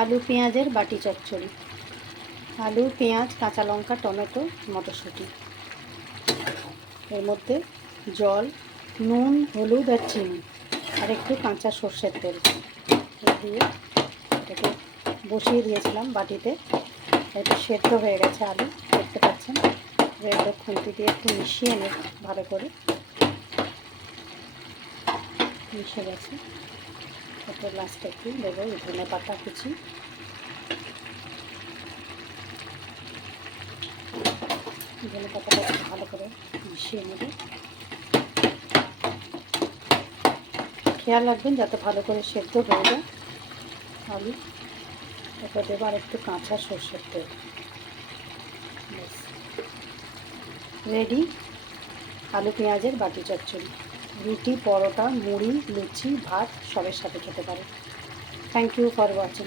আলু পেঁয়াজের বাটি চচ্চড়ি। আলু, পেঁয়াজ, কাঁচা লঙ্কা, টমেটো, মটরশুঁটি। এর মধ্যে জল, নুন, হলুদ আর চিনি আর একটু কাঁচা সর্ষের তেল দিয়ে এটাকে বসিয়ে দিয়েছিলাম বাটিতে। এটা সেদ্ধ হয়ে গেছে আলু, দেখতে পাচ্ছেন। এগুলো খুন্তি দিয়ে একটু মিশিয়ে নেব, ভালো করে মিশে গেছে। তারপর লাস্টে একটু দেবো ধনে পাতা কুচি। ধনে পাতাটা একটু ভালো করে মিশিয়ে নেব। খেয়াল রাখবেন যাতে ভালো করে সেদ্ধ হয়ে যায় আলু। তারপর দেবো আর একটু কাঁচা সর্ষের তেল। ব্যাস রেডি আলু পেঁয়াজের বাটি চচ্চড়ি। রুটি, পরোটা, মুড়ি, লুচি, ভাত সবের সাথে খেতে পারে। Thank you for watching.